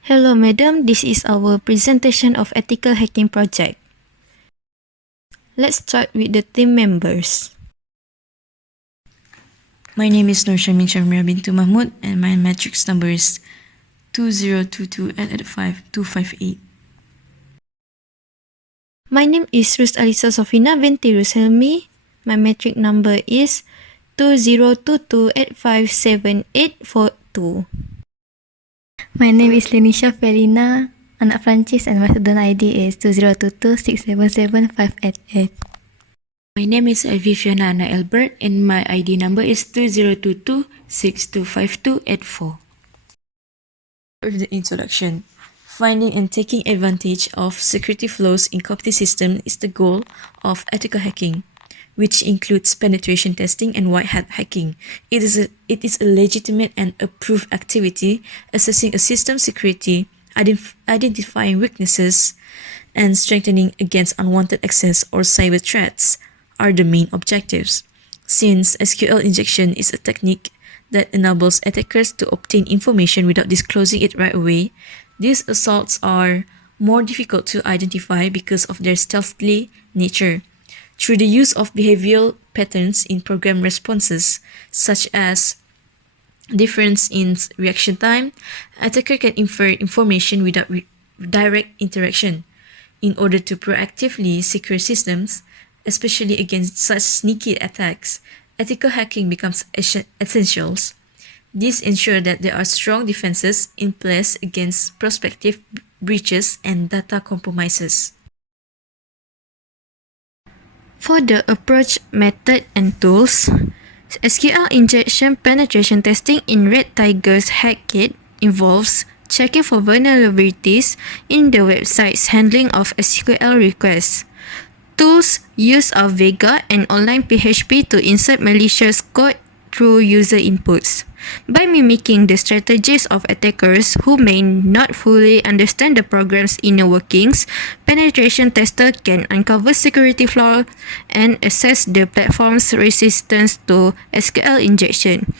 Hello, madam. This is our presentation of ethical hacking project. Let's start with the team members. My name is Nur Shamin Shamira Bintu Mahmud and my matrix number is 2022-885-258. My name is Rus Alisa Sofina binti Rushelmi. My metric number is 2022857842. My name is Lenisha Felina, anak Perancis, and my student ID is 2022677588. My name is Ivy Fiona Anna Albert and my ID number is 2022-625284. For the introduction, finding and taking advantage of security flaws in computer systems is the goal of ethical hacking, which includes penetration testing and white hat hacking. It is a legitimate and approved activity assessing a system's security, identifying weaknesses, and strengthening against unwanted access or cyber threats are the main objectives. Since SQL injection is a technique that enables attackers to obtain information without disclosing it right away, these assaults are more difficult to identify because of their stealthy nature. Through the use of behavioral patterns in program responses, such as difference in reaction time, attacker can infer information without direct interaction. In order to proactively secure systems, especially against such sneaky attacks, ethical hacking becomes essential. This ensures that there are strong defenses in place against prospective breaches and data compromises. For the approach, method, and tools, SQL injection penetration testing in Red Tiger's Hack Kit involves checking for vulnerabilities in the website's handling of SQL requests. Tools use of Vega and online PHP to insert malicious code through user inputs. By mimicking the strategies of attackers who may not fully understand the program's inner workings, penetration tester can uncover security flaws and assess the platform's resistance to SQL injection.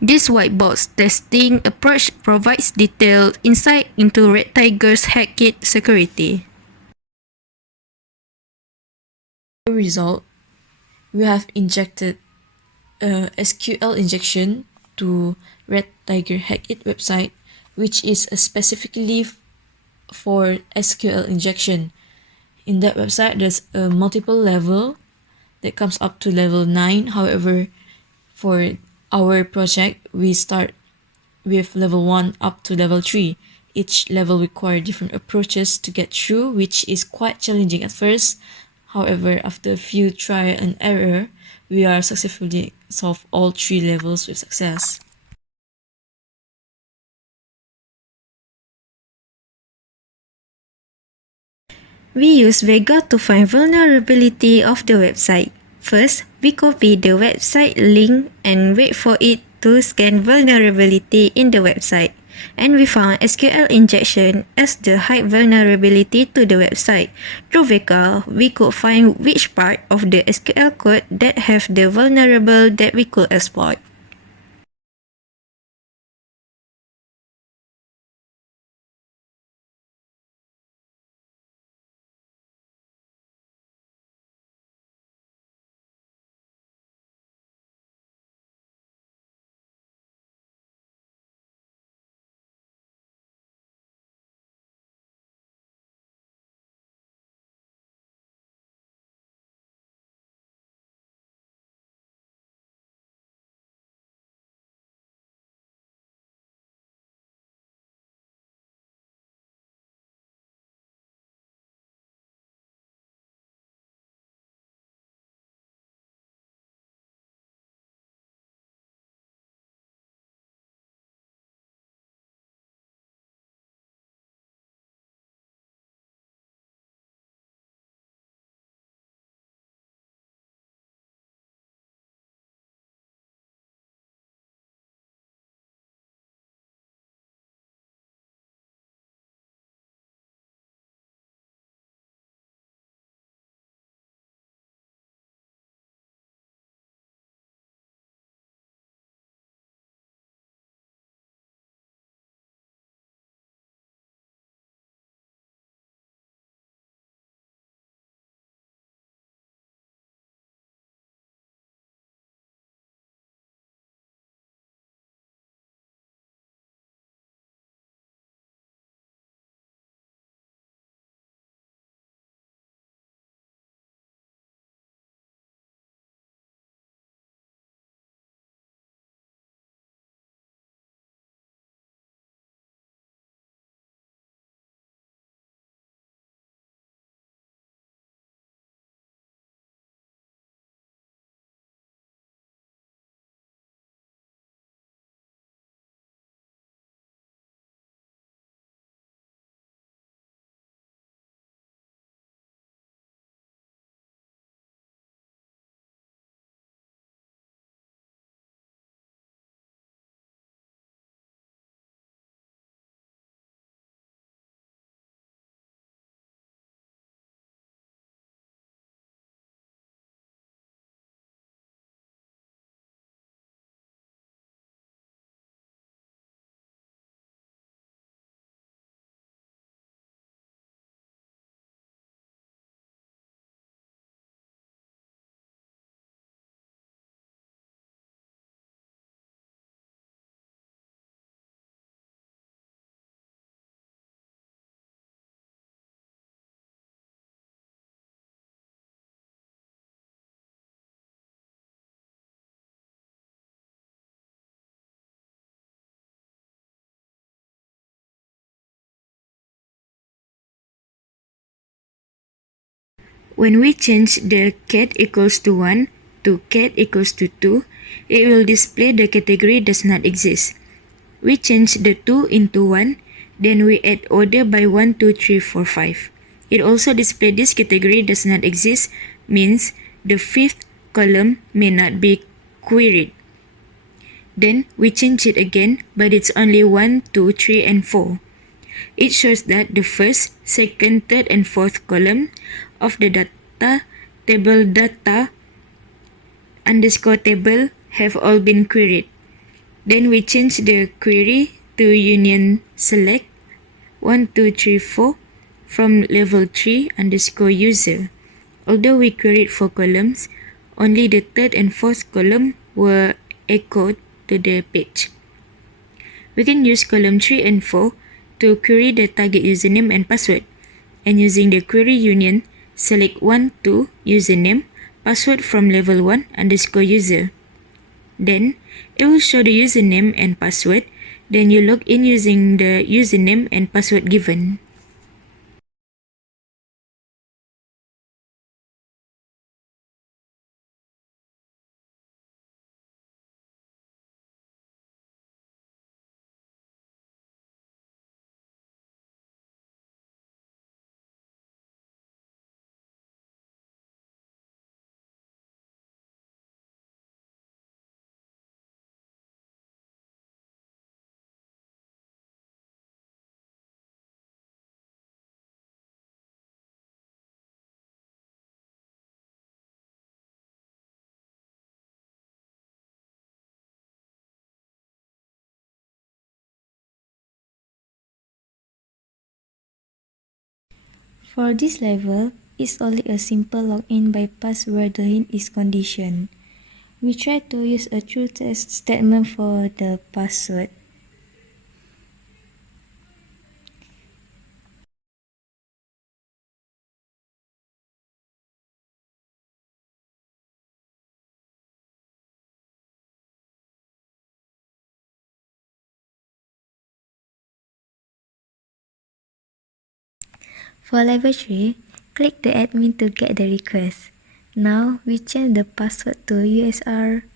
This white box testing approach provides detailed insight into Red Tiger's Hack Kit security. As a result, we have injected a SQL injection to Red Tiger Hackit website, which is specifically for SQL injection. In that website, there's a multiple level that comes up to level 9. However, for our project, we start with level 1 up to level 3. Each level requires different approaches to get through, which is quite challenging at first. However, after a few trial and error, we are successfully solved all 3 levels with success. We use Vega to find vulnerability of the website. First, we copy the website link and wait for it to scan vulnerability in the website. And we found SQL injection as the high vulnerability to the website. Through Vega, we could find which part of the SQL code that have the vulnerable that we could exploit. When we change the cat equals to 1 to cat equals to 2, it will display the category does not exist. We change the 2 into 1, then we add order by 1, 2, 3, 4, 5. It also displays this category does not exist, means the fifth column may not be queried. Then we change it again, but it's only 1, 2, 3, and 4. It shows that the first, second, third, and fourth column of the data table underscore table have all been queried. Then we change the query to union select 1, 2, 3, 4 from level 3 underscore user. Although we queried 4 columns, only the third and fourth column were echoed to the page. We can use column 3 and 4 to query the target username and password. And using the query union, select 1, 2 username, password from level 1 underscore user. Then, it will show the username and password. Then you log in using the username and password given. For this level, it's only a simple login by pass where the hint is condition. We try to use a true test statement for the password. For level 3, click the admin to get the request. Now, we change the password to USR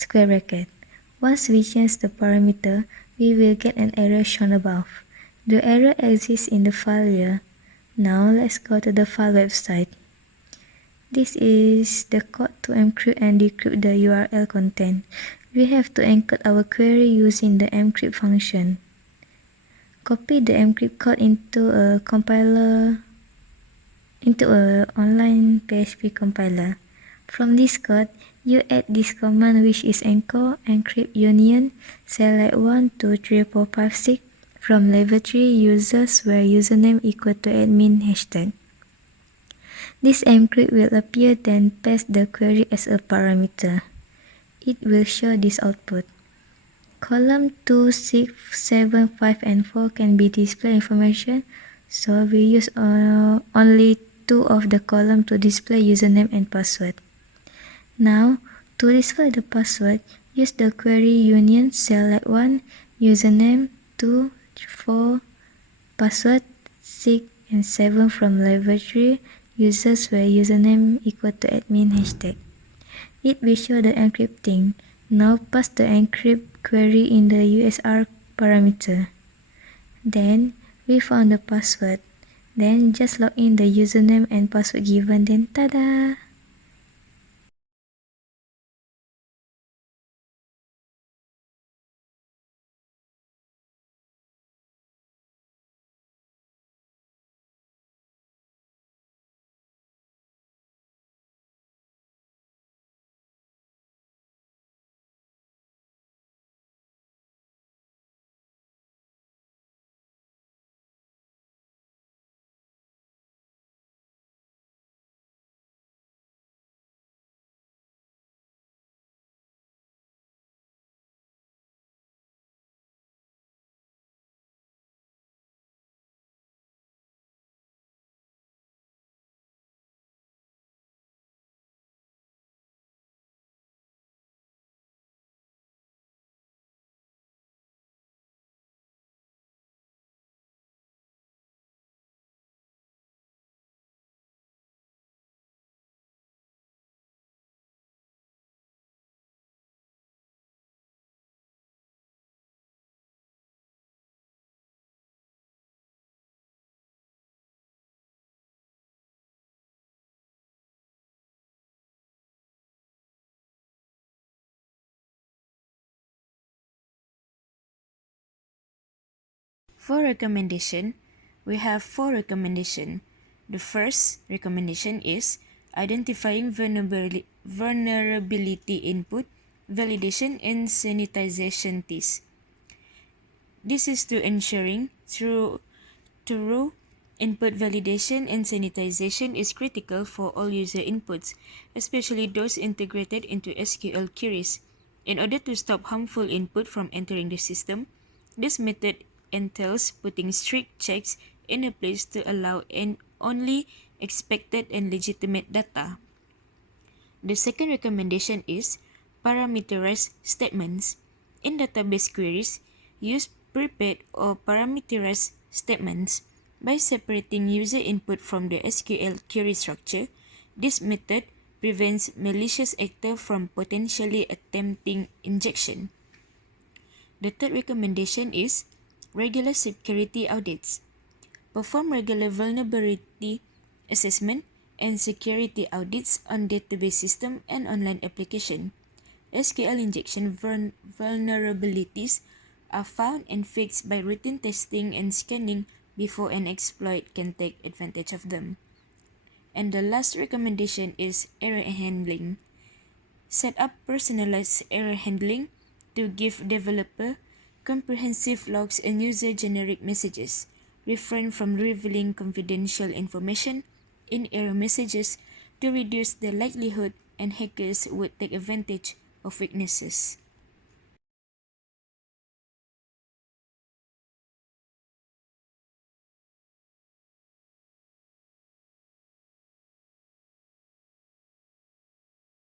square bracket. Once we change the parameter, we will get an error shown above. The error exists in the file here. Now, let's go to the file website. This is the code to encrypt and decrypt the URL content. We have to encode our query using the encrypt function. Copy the encrypt code into a online PHP compiler. From this code, you add this command, which is encrypt union select 1, 2, 3, 4, 5, 6 from level 3 users where username equal to admin hashtag. This encrypt will appear, then paste the query as a parameter. It will show this output. Column 2, 6, 7, 5, and 4 can be display information, so we use only 2 of the column to display username and password. Now, to display the password, use the query union select 1, username, 2, 4, password, 6, and 7 from level 3, users where username equal to admin hashtag. It will show the encrypting. Now pass the encrypt query in the USR parameter. Then we found the password. Then just log in the username and password given, then tada! For recommendation, we have 4 recommendations. The first recommendation is identifying vulnerability input, validation, and sanitization tests. This is to ensuring through input validation and sanitization is critical for all user inputs, especially those integrated into SQL queries. In order to stop harmful input from entering the system, this method entails putting strict checks in a place to allow only expected and legitimate data. The second recommendation is parameterized statements. In database queries, use prepared or parameterized statements. By separating user input from the SQL query structure, this method prevents malicious actors from potentially attempting injection. The third recommendation is regular security audits. Perform regular vulnerability assessment and security audits on database system and online application. SQL injection vulnerabilities are found and fixed by routine testing and scanning before an exploit can take advantage of them. And the last recommendation is error handling. Set up personalized error handling to give developer comprehensive logs and user-generic messages. Refrain from revealing confidential information in error messages to reduce the likelihood and hackers would take advantage of weaknesses.